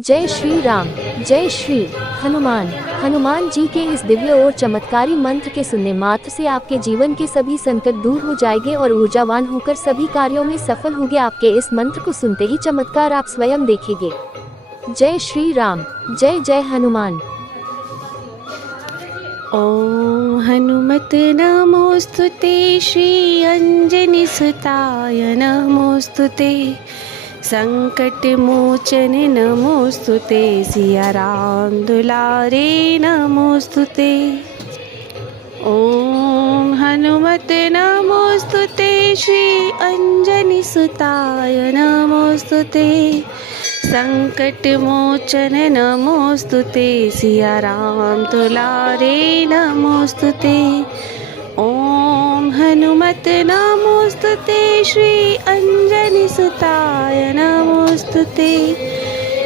जय श्री राम। जय श्री हनुमान। हनुमान जी के इस दिव्य और चमत्कारी मंत्र के सुनने मात्र से आपके जीवन के सभी संकट दूर हो जाएंगे और ऊर्जावान होकर सभी कार्यों में सफल होंगे। आपके इस मंत्र को सुनते ही चमत्कार आप स्वयं देखेंगे। जय श्री राम। जय जय हनुमान। ॐ हनुमत नमोस्तुते श्री अंजनी सुताय नमोस्तुते संकटमोचन नमोस्तुते सिया राम दुलारे नमोस्तुते। ॐ हनुमत नमोस्तुते श्री अंजनी सुताय नमोस्तुते संकटमोचन नमोस्तुते सिया राम दुलारे नमोस्तुते। ॐ हनुमत नमोस्तुते श्री अंजनी सुताय नमोस्तुते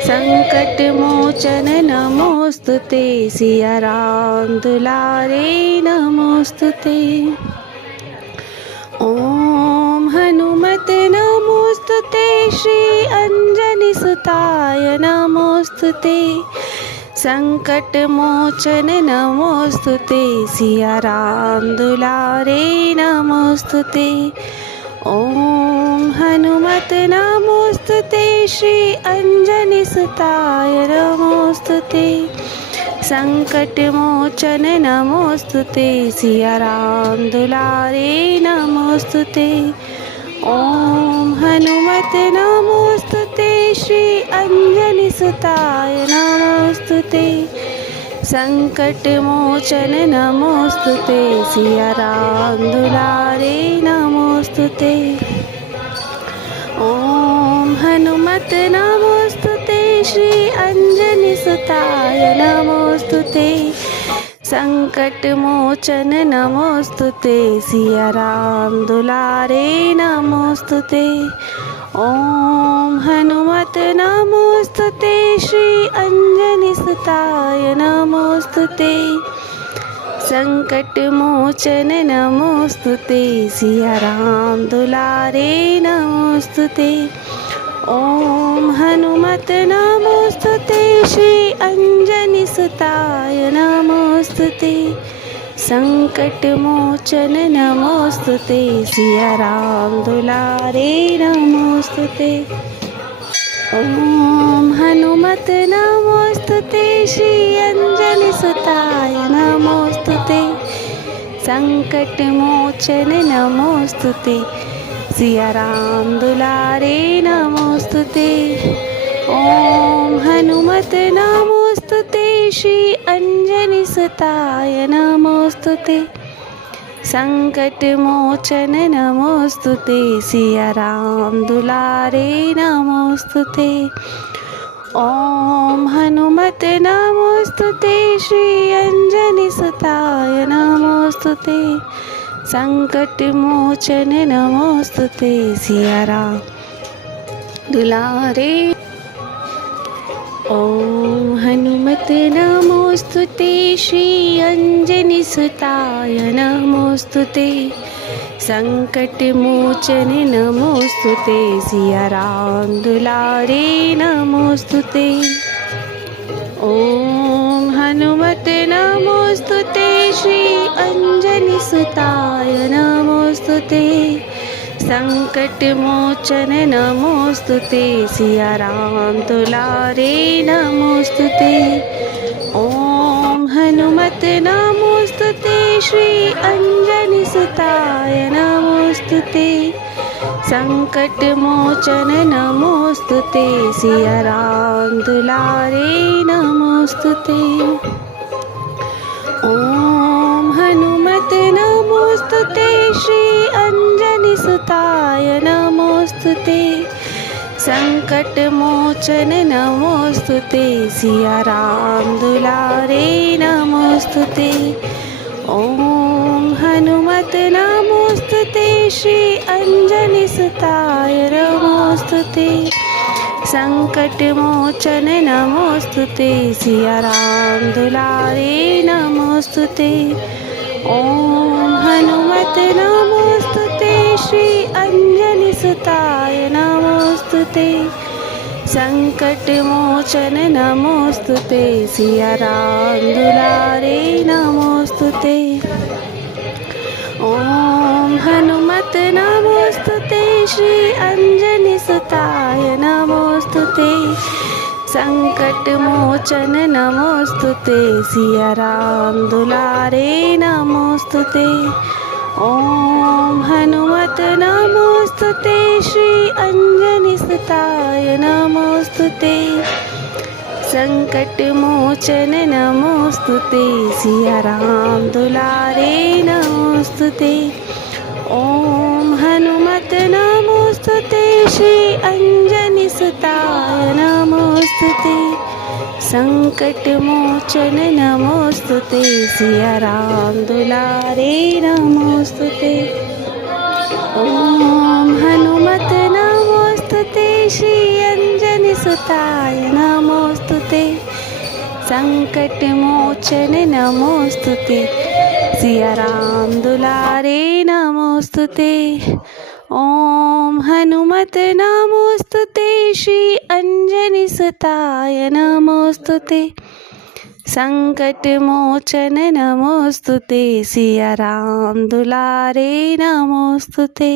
संकटमोचन नमोस्तुते सिया राम दुलारे नमोस्तुते। ॐ हनुमत नमोस्तुते श्री अंजनी सुताय नमोस्तुते संकटमोचन नमोस्तुते सिया राम दुलारे नमोस्तुते। ॐ हनुमत नमोस्तुते श्री अंजनी सुताय नमोस्तुते संकटमोचन नमोस्तुते सिया राम दुलारे नमोस्तुते। ॐ हनुमत नमोस्तुते श्री अंजनी सुताय नमोस्तुते संकटमोचन नमोस्तुते सिया राम दुलारे नमोस्तुते। ॐ हनुमत नमोस्तुते श्री अंजनी सुताय नमोस्तुते संकटमोचन नमोस्तुते सिया राम दुलारे नमोस्तुते। ॐ हनुमत नमोस्तुते श्री अंजनी सुताय नमोस्तुते संकटमोचन नमोस्तुते सिया राम दुलारे नमोस्तुते। ॐ हनुमत नमोस्तुते श्री अंजनी सुताय नमोस्तुते संकटमोचन नमोस्तुते सिया राम दुलारे नमोस्तुते। ॐ हनुमत नमोस्तुते श्री अंजनी सुताय नमोस्तुते संकटमोचन नमोस्तुते सिया राम दुलारे नमोस्तुते। ॐ हनुमत नमोस्तुते श्री अंजनी सुताय नमोस्तुते संकटमोचन नमोस्तुते सिया राम दुलारे नमोस्तुते। ॐ हनुमत नमोस्तुते श्री अंजनी सुताय नमोस्तुते संकटमोचन नमोस्तुते सिया राम दुलारे। ॐ हनुमत नमोस्तुते श्री अंजनी सुताय नमोस्तुते संकटमोचन नमोस्तुते सिया राम दुलारे नमोस्तुते। ॐ हनुमत नमोस्तुते श्री अंजनी सुताय नमोस्तुते संकटमोचन नमोस्तुते सिया राम दुलारे नमोस्तुते। ॐ हनुमत नमोस्तुते श्री अंजनी सुताय नमोस्तुते संकटमोचन नमोस्तुते सिया राम दुलारे नमोस्तुते। ॐ हनुमत नमोस्तुते श्री अंजनी सुताय नमोस्तुते संकटमोचन नमोस्तुते सिया राम दुलारे नमोस्तुते। ॐ हनुमत नमोस्तुते श्री अंजनी सुताय नमोस्तुते संकटमोचन नमोस्तुते सिया राम दुलारे नमोस्तुते। ॐ हनुमत नमोस्तुते श्री अंजनी सुताय नमोस्तुते संकट मोचन नमोस्तुते सिया राम दुलारे नमोस्तुते। ओम हनुमत नमोस्तुते श्री अंजनी सुताय नमोस्तुते। संकट मोचन नमोस्तुते सिया राम दुलारे नमोस्तुते। ओम हनुमत नमोस्तुते श्री अंजनी सुताय नमोस्तुते। संकट मोचन नमोस्तुते सिया राम दुलारे नमोस्तुते। ओम हनुमत नमोस्तुते श्री अंजनी सुताय नमोस्तुते। संकट मोचन नमोस्तुते सिया राम दुलारे नमोस्तुते। ओम हनुमत नमोस्तुते श्री अंजनी सुताय नमोस्तुते। संकट मोचन नमोस्तुते सिया राम दुलारे नमोस्तुते। ओम हनुमत नमोस्तुते श्री अंजनी सुताय नमोस्तुते। संकट मोचन नमोस्तुते सिया राम दुलारे नमोस्तुते।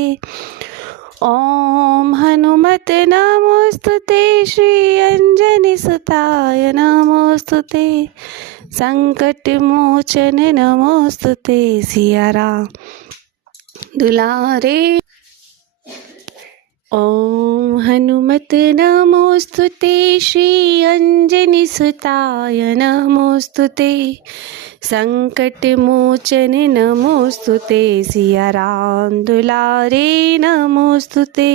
ओम हनुमत नमोस्तुते श्री अंजनी सुताय नमोस्तुते। संकट मोचन नमोस्तुते सिया राम दुलारे नमोस्तुते। ओम हनुमत नमोस्तुते श्री अंजनी सुताय नमोस्तुते। संकट मोचन नमोस्तुते सिया राम दुलारे नमोस्तुते।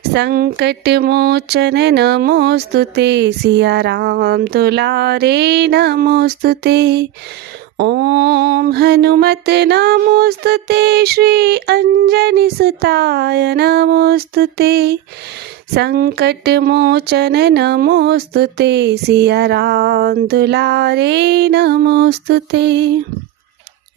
संकट मोचन नमोस्तुते सिया राम दुलारे नमोस्तुते। ओम हनुमत नमोस्तुते श्री अंजनी सुताय नमोस्तुते। ओम हनुमत नमोस्तुते श्री अंजनी सुताय नमोस्तुते। संकट मोचन नमोस्तुते सिया राम दुलारे नमोस्तुते। ओम हनुमत नमोस्तुते श्री अंजनी सुताय नमोस्तुते। संकट मोचन नमोस्तुते सिया राम दुलारे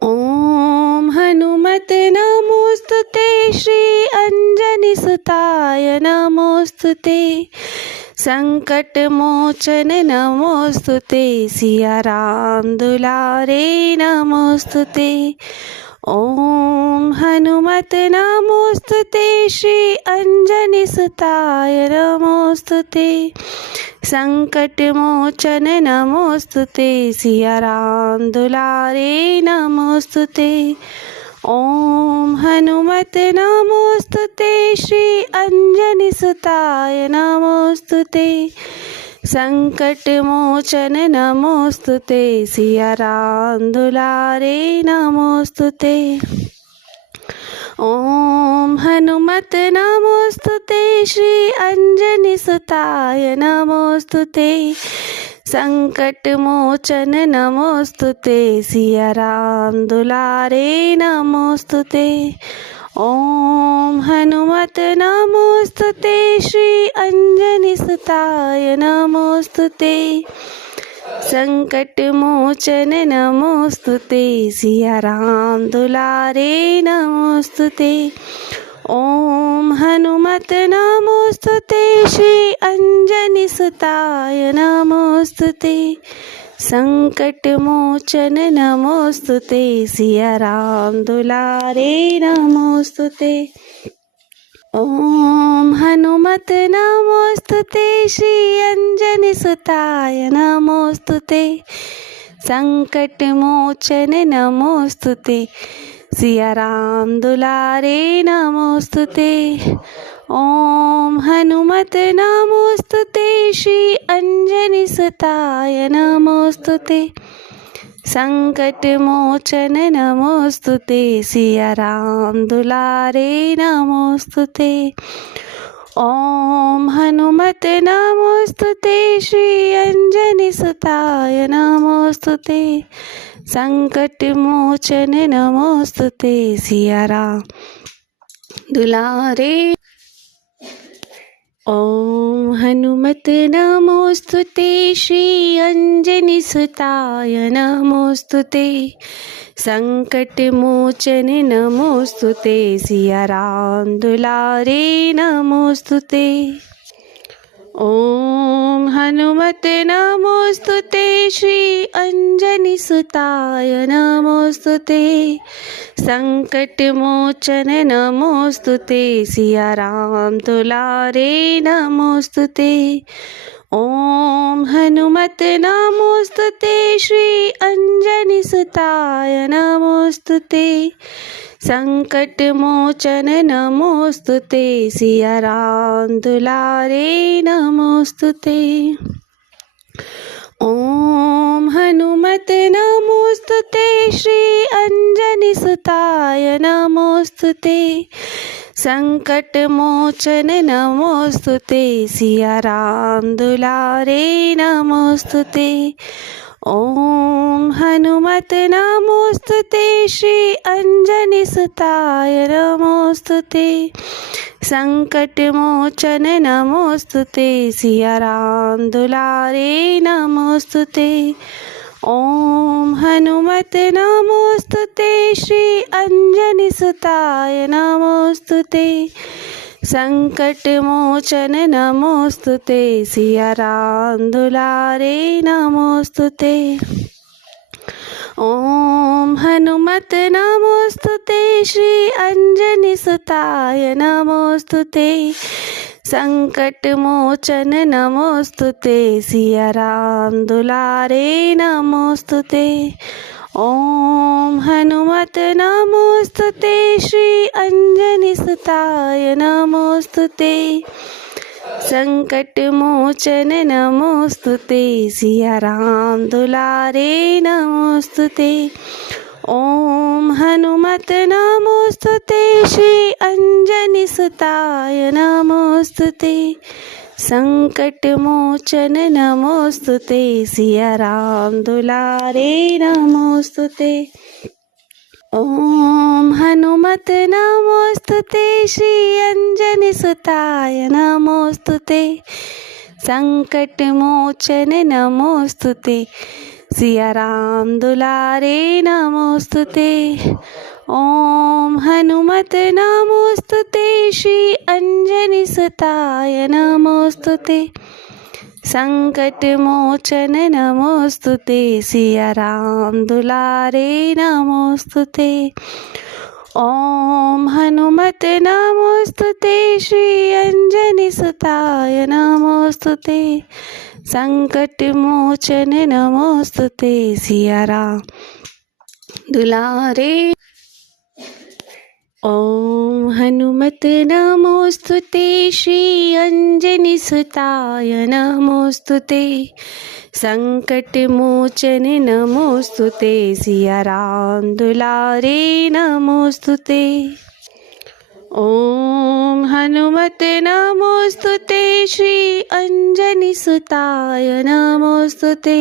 नमोस्तुते। ओम हनुमत नमोस्तुते श्री अंजनी सुताय नमोस्तुते। संकट मोचन नमोस्तुते सिया राम दुलारे नमोस्तुते। ओम हनुमत नमोस्तुते श्री अंजनी सुताय नमोस्तुते। संकट मोचन नमोस्तुते सिया राम दुलारे नमोस्तुते। ओम हनुमत नमोस्तुते श्री अंजनी सुताय नमोस्तुते। संकट मोचन नमोस्तुते सिया राम दुलारे नमोस्तुते। ओम हनुमत नमोस्तुते श्री अंजनी सुताय नमोस्तुते। संकट मोचन नमोस्तुते सिया राम दुलारे नमोस्तुते। ओम हनुमत नमोस्तुते श्री अंजनी सुताय नमोस्तुते। संकट मोचन नमोस्तुते सिया राम दुलारे नमोस्तुते। ओम हनुमत नमोस्तुते श्री अंजनी सुताय नमोस्तुते। संकट मोचन नमोस्तुते सिया राम दुलारे नमोस्तुते। ओम हनुमत नमोस्तुते श्री अंजनी सुताय नमोस्तुते। संकट मोचन नमोस्तुते सिया राम दुलारे नमोस्तुते। ओम हनुमत नमोस्तुते श्री अंजनी सुताय नमोस्तुते। संकट मोचन नमोस्तुते सिया राम दुलारे नमोस्तुते। ओम हनुमत नमोस्तुते श्री अंजनी सुताय नमोस्तुते। संकट मोचन नमोस्तुते सिया राम दुलारे नमोस्तुते। ओम हनुमत नमोस्तुते श्री अंजनी सुताय नमोस्तुते। संकट मोचन नमोस्तुते सिया राम दुलारे। ॐ हनुमत नमोस्तुते श्री अंजनीसुताय नमोस्तुते संकटमोचन नमोस्तुते सिया राम दुलारे नमोस्तुते। ॐ हनुमत नमोस्तुते श्री अंजनीसुताय नमोस्तुते संकटमोचन नमोस्तुते सिया राम दुलारे नमोस्तुते। ॐ हनुमत नमोस्तुते श्री अंजनीसुताय नमोस्तुते संकटमोचन नमोस्तुते सिया राम दुलारे नमोस्तुते। ॐ हनुमत नमोस्तुते श्री अंजनीसुताय नमोस्तुते संकटमोचन नमोस्तुते सिया राम दुलारे नमोस्तुते। ॐ हनुमत नमोस्तुते श्री अंजनीसुताय नमोस्तुते संकटमोचन नमोस्तुते सिया राम दुलारे नमोस्तुते। ॐ हनुमत नमोस्तुते श्री अंजनीसुताय नमोस्तुते संकटमोचन नमोस्तुते सिया राम दुलारे नमोस्तुते। ॐ हनुमत नमोस्तुते श्री अंजनीसुताय नमोस्तुते संकटमोचन नमोस्तुते सिया राम दुलारे नमोस्तुते। ॐ हनुमत नमोस्तुते श्री अंजनीसुताय नमोस्तुते संकटमोचन नमोस्तुते सिया राम दुलारे नमोस्तुते। ॐ हनुमत नमोस्तुते श्री अंजनीसुताय नमोस्तुते संकटमोचन नमोस्तुते सिया राम दुलारे नमोस्तुते। ॐ हनुमत नमोस्तुते श्री अंजनीसुताय नमोस्तुते संकटमोचन नमोस्तुते सिया राम दुलारे नमोस्तुते। ॐ हनुमत नमोस्तुते श्री अंजनीसुताय नमोस्तुते संकटमोचन नमोस्तुते सिया राम दुलारे नमोस्तुते। ॐ हनुमत नमोस्तुते श्री अंजनीसुताय नमोस्तुते संकटमोचन नमोस्तुते सिया राम दुलारे। ॐ हनुमत नमोस्तुते श्री अंजनीसुताय नमोस्तुते संकटमोचन नमोस्तुते सिया राम दुलारे नमोस्तुते। ॐ हनुमत नमोस्तुते श्री अंजनीसुताय नमोस्तुते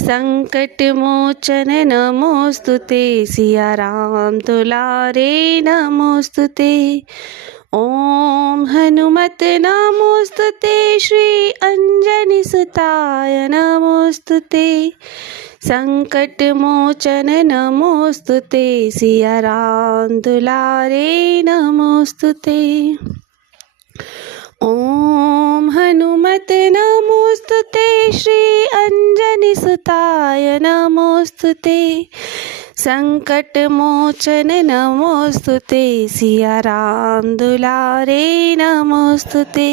संकटमोचन नमोस्तुते सिया राम दुलारे नमोस्तुते। ॐ हनुमत नमोस्तुते श्री अंजनीसुताय नमोस्तुते संकटमोचन नमोस्तुते सिया राम दुलारे नमोस्तुते। ॐ हनुमत नमोस्तुते श्री अंजनीसुताय नमोस्तुते संकटमोचन नमोस्तुते सिया राम दुलारे नमोस्तुते।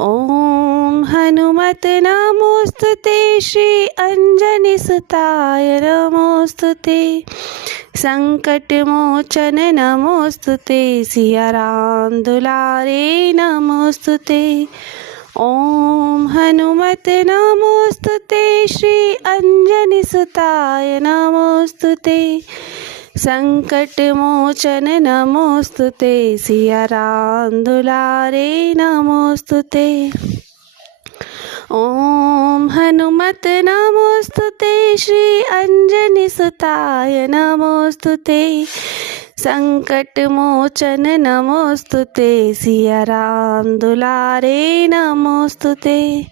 ॐ हनुमत नमोस्तुते श्री अंजनीसुताय नमोस्तुते संकटमोचन नमोस्तुते सिया राम दुलारे नमोस्तुते। ॐ हनुमत नमोस्तुते श्री अंजनीसुताय नमोस्तुते संकटमोचन नमोस्तुते सिया राम दुलारे नमोस्तुते। ॐ हनुमत नमोस्तुते श्री अंजनीसुताय नमोस्तुते संकट मोचन नमोस्तुते, सिया राम दुलारे नमोस्तुते।